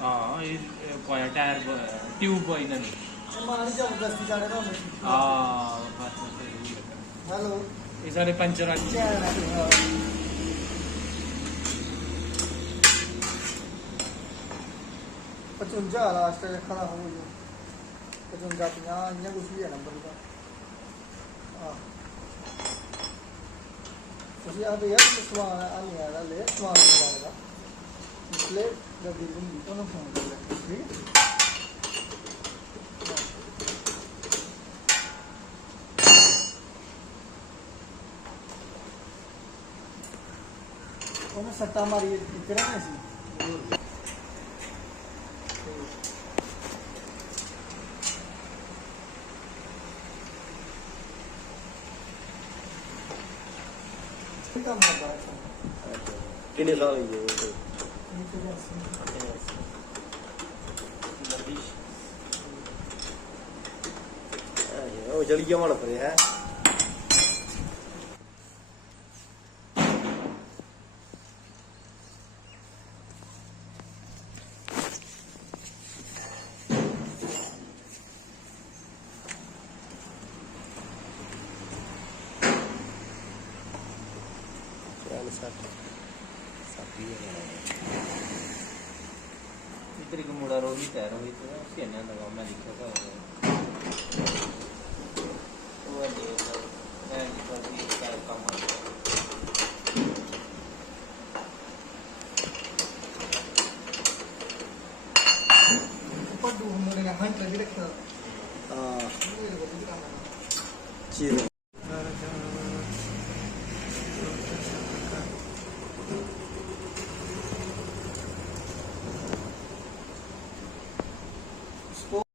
हाँ ये पाया टायर ट्यूब पाई ना हेलो ये सारे पंचर 55 लास्ट खड़ा हो गया 55 50 इ'यां कुछ भी है नंबर का ਤੁਸੀਂ ਆ ਦੇ ਯਾਰ ਸਵਾਲ ਆ ਨਹੀਂ ਆਦਾ ਲੈ ਸਵਾਲ ਦਾ इसलिए जब दिल्ली तो ना फोन कर लेते ठीक है उन्हें सट्टा मारी इतना ऐसी काम कर रहा है किन्हीं ला लीजिए जल्दी जमा पड़े है इधर एक मुड़ा रोहित है रोहित उसके ना लगा मैं लिखा था वो ये मैं लिखा थी क्या काम है ऊपर डूब मेरे यहाँ ट्रैक रखा चीज